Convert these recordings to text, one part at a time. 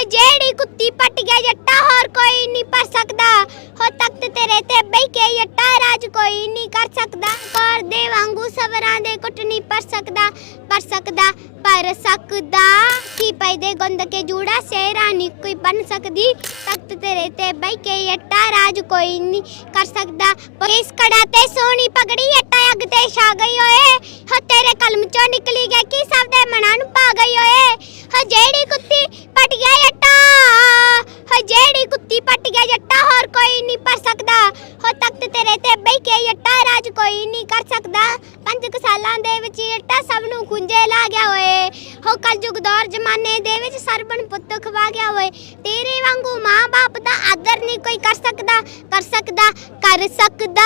ਹੋ ਜਿਹੜੀ ਕੁੱਤੀ ਪੱਟ ਗਿਆ, ਜੱਟਾ ਹੋਰ ਕੋਈ ਨਹੀਂ ਪਰ ਸਕਦਾ। ਹੋ ਤਖਤ ਤੇਰੇ ਤੇ ਬਹਿ ਕੇ ਜੱਟਾ ਰਾਜ ਕੋਈ ਨਹੀਂ ਕਰ ਸਕਦਾ। ਕੌਰ ਦੇ ਵਾਂਗੂ ਸਵਰਾਂ ਦੇ ਕੁੱਟ ਨਹੀਂ ਪਰ ਸਕਦਾ ਪਰ ਸਕਦਾ ਪਰ ਸਕਦਾ। ਕੀ ਪੈਦੇ ਗੁੰਦ ਕੇ ਜੂੜਾ, ਸੇਰਾ ਨਹੀਂ ਕੋਈ ਬਣ ਸਕਦੀ। ਤਖਤ ਤੇਰੇ ਤੇ ਬਹਿ ਕੇ ਜੱਟਾ ਰਾਜ ਕੋਈ ਨਹੀਂ ਕਰ ਸਕਦਾ। ਇਸ ਕੜਾ ਤੇ ਸੋਹਣੀ ਪਗੜੀ, ਜੱਟਾ ਅੱਗ ਤੇ ਛਾ ਗਈ ਓਏ। ਹੋ ਤੇਰੇ ਕਲਮ ਚੋਂ ਨਿਕਲੀ ਗਿਆ ਕੀ ਸਭ ਦੇ ਮਨਾਂ ਨੂੰ ਪਾ ਗਈ ਓਏ। ਹੋ ਜਿਹੜੀ ਕੁੱਤੀ ਜਿਹੜੀ ਕੁੱਤੀ ਗਿਆ ਜੱਟਾ, ਹੋਰ ਕੋਈ ਨਹੀਂ ਪਰ ਸਕਦਾ। ਹੋ ਤਖਤ ਤੇਰੇ ਤੇ ਬਹਿ ਕੇ ਜੱਟਾ, ਰਾਜ ਕੋਈ ਨਹੀਂ ਕਰ ਸਕਦਾ। ਪੰਜ ਕੁ ਸਾਲਾਂ ਦੇ ਵਿੱਚ ਜੱਟਾ ਸਭ ਨੂੰ ਖੁੰਝੇ ਲਾ ਗਿਆ ਓਏ। ਹੋ ਕਲਯੁਗ ਦੌਰ ਜ਼ਮਾਨੇ ਦੇ ਵਿੱਚ ਸਰਬਣ ਪੁੱਤ ਖਵਾ ਗਿਆ ਓਏ। ਤੇਰੇ ਵਾਂਗੂ ਮਾਂ-ਬਾਪ ਦਾ ਆਦਰ ਨਹੀਂ ਕੋਈ ਕਰ ਸਕਦਾ ਕਰ ਸਕਦਾ ਕਰ ਸਕਦਾ।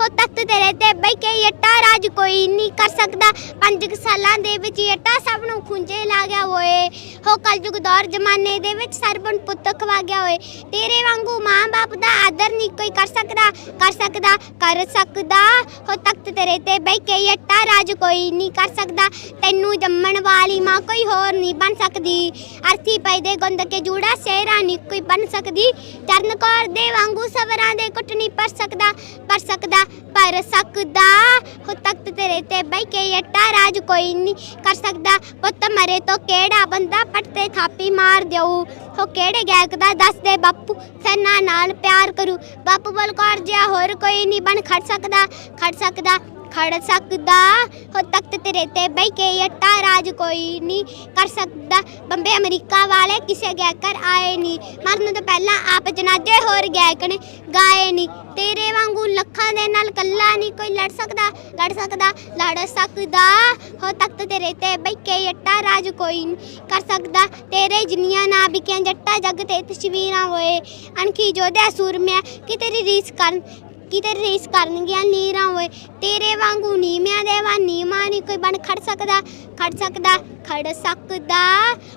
ਹੋ ਤਖਤ ਤੇਰੇ ਤੇ ਬਹਿ ਕੇ ਜੱਟਾ ਰਾਜ ਕੋਈ ਨਹੀਂ ਕਰ ਸਕਦਾ। ਪੰਜ ਕੁ ਸਾਲਾਂ ਦੇ ਵਿੱਚ ਜੱਟਾ ਸਭ ਨੂੰ ਖੁੰਝੇ ਲਾ ਗਿਆ ਓਏ। ਹੋ ਕਲਯੁਗ ਦੌਰ ਜ਼ਮਾਨੇ ਦੇ ਵਿੱਚ ਸਰਬਣ ਪੁੱਤ ਖਵਾ ਗਿਆ ਓਏ। ਤੇਰੇ ਵਾਂਗੂ ਮਾਂ-ਬਾਪ ਦਾ ਆਦਰ ਨਹੀਂ ਕੋਈ ਕਰ ਸਕਦਾ ਕਰ ਸਕਦਾ ਕਰ ਸਕਦਾ। ਹੋ ਤਖਤ ਤੇਰੇ ਤੇ ਬਹਿ ਕੇ ਜੱਟਾ ਰਾਜ ਕੋਈ ਨਹੀਂ ਕਰ ਸਕਦਾ। ਤੈਨੂੰ ਜੰਮਣ ਵਾਲੀ ਮਾਂ ਕੋਈ ਹੋਰ ਨਹੀਂ ਬਣ ਸਕਦੀ। ਅਰਥੀ ਪੈਦੇ ਗੁੰਦ ਕੇ ਜੂੜਾ ਸੇਰਾ ਨਹੀਂ ਕੋਈ ਬਣ ਸਕਦੀ। ਚਰਨ ਕੌਰ ਦੇ ਵਾਂਗੂ ਸਵਰਾਂ ਦੇ ਕੁੱਟ ਨਹੀਂ ਪਰ ਸਕਦਾ ਪਰ ਸਕਦਾ ਪਰ ਸਕਦਾ। ਹੋ ਤਖਤ ਤੇਰੇ ਤੇ ਬਹਿ ਕੇ ਜੱਟਾ ਰਾਜ ਕੋਈ ਨਹੀਂ ਕਰ ਸਕਦਾ। ਪੁੱਤ ਮਰੇ ਤੋਂ ਕਿਹੜਾ ਬੰਦਾ ਪੱਟ ਤੇ ਥਾਪੀ ਮਾਰ ਦਿਓ ਹੋ ਕਿਹੜੇ ਗਾਇਕ ਦਾ ਦੱਸ ਦੇ ਬਾਪੂ? ਸੈਨਾ ਨਾਲ ਪਿਆਰ ਕਰੂ। ਬਾਪੂ ਬਲਕੌਰ ਜਿਹਾ ਹੋਰ ਕੋਈ ਨਹੀਂ ਬਣ ਖੜ ਸਕਦਾ ਖੜ ਸਕਦਾ। ਖੜ ਸਕਦਾ ਹੋ ਤਖਤ ਤੇਰੇ ਤੇ ਬਹਿ ਕੇ ਜੱਟਾ ਰਾਜ ਕੋਈ ਨਹੀਂ ਕਰ ਸਕਦਾ। ਬੰਬੇ ਅਮਰੀਕਾ ਵਾਲੇ ਕਿਸੇ ਗਾਇਕਰ ਆਏ ਨਹੀਂ, ਮਰਨ ਤੋਂ ਪਹਿਲਾਂ ਆਪ ਜਨਾਜੇ ਹੋਰ ਗਾਇਕ ਨੇ ਗਾਏ ਨਹੀਂ। ਤੇਰੇ ਵਾਂਗੂ ਲੱਖਾਂ ਦੇ ਨਾਲ ਕੱਲਾ ਨਹੀਂ ਕੋਈ ਲੜ ਸਕਦਾ ਲੜ ਸਕਦਾ ਲੜ ਸਕਦਾ। ਹੋ ਤਖਤ ਤੇਰੇ ਤੇ ਬਹਿ ਕੇ ਅੱਟਾ ਰਾਜ ਕੋਈ ਨਹੀਂ ਕਰ ਸਕਦਾ। ਤੇਰੇ ਜਿੰਨੀਆਂ ਨਾ ਵਿਕਿਆ ਜੱਟਾ ਜੱਗ ਤੇ ਤਸਵੀਰਾਂ ਹੋਏ, ਅਣਖੀ ਜੋਧੇ ਸੂਰਮਿਆ, ਕਿ ਤੇਰੀ ਰੀਸ ਕਰਨ ਕਿ ਤੇਰੀ ਰੀਸ ਕਰਨਗੀਆਂ ਨੀਰਾਂ ਹੋਏ। ਤੇਰੇ ਵਾਂਗੂ ਨੀਮਿਆਂ ਦੇ ਵਾ ਨੀਮਾ ਨਹੀਂ ਕੋਈ ਬਣ ਖੜ ਸਕਦਾ ਖੜ ਸਕਦਾ ਖੜ ਸਕਦਾ।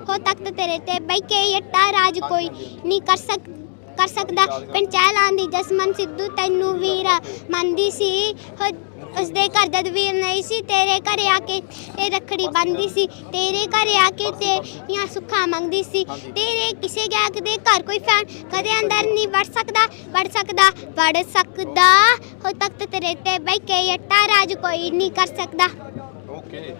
ਹੋ ਤਖਤ ਤੇਰੇ ਤੇ ਬਹਿ ਕੇ ਜੱਟਾ ਰਾਜ ਕੋਈ ਨਹੀਂ ਕਰ ਸਕ ਕਰ ਸਕਦਾ। ਪੰਚਾਇਲਾਂ ਦੀ ਜਸਮਨ ਸਿੱਧੂ ਤੈਨੂੰ ਵੀਰ ਮੰਨਦੀ ਸੀ। ਹੋ, ਉਸਦੇ ਘਰ ਜਦ ਵੀਰ ਨਹੀਂ ਸੀ, ਤੇਰੇ ਘਰੇ ਆ ਕੇ ਤੇ ਰਖੜੀ ਬੰਨਦੀ ਸੀ। ਤੇਰੇ ਘਰੇ ਆ ਕੇ ਤੇ ਜਾਂ ਸੁੱਖਾ ਮੰਗਦੀ ਸੀ। ਤੇਰੇ ਕਿਸੇ ਗਾਇਕ ਦੇ ਘਰ ਕੋਈ ਫੈਨ ਕਦੇ ਅੰਦਰ ਨਹੀਂ ਵੜ ਸਕਦਾ ਵੜ ਸਕਦਾ ਵੜ ਸਕਦਾ। ਹੋ ਤਖਤ ਤੇਰੇ ਤੇ ਬਹਿ ਕੇ ਜੱਟਾ ਰਾਜ ਕੋਈ ਨਹੀਂ ਕਰ ਸਕਦਾ। ਓਕੇ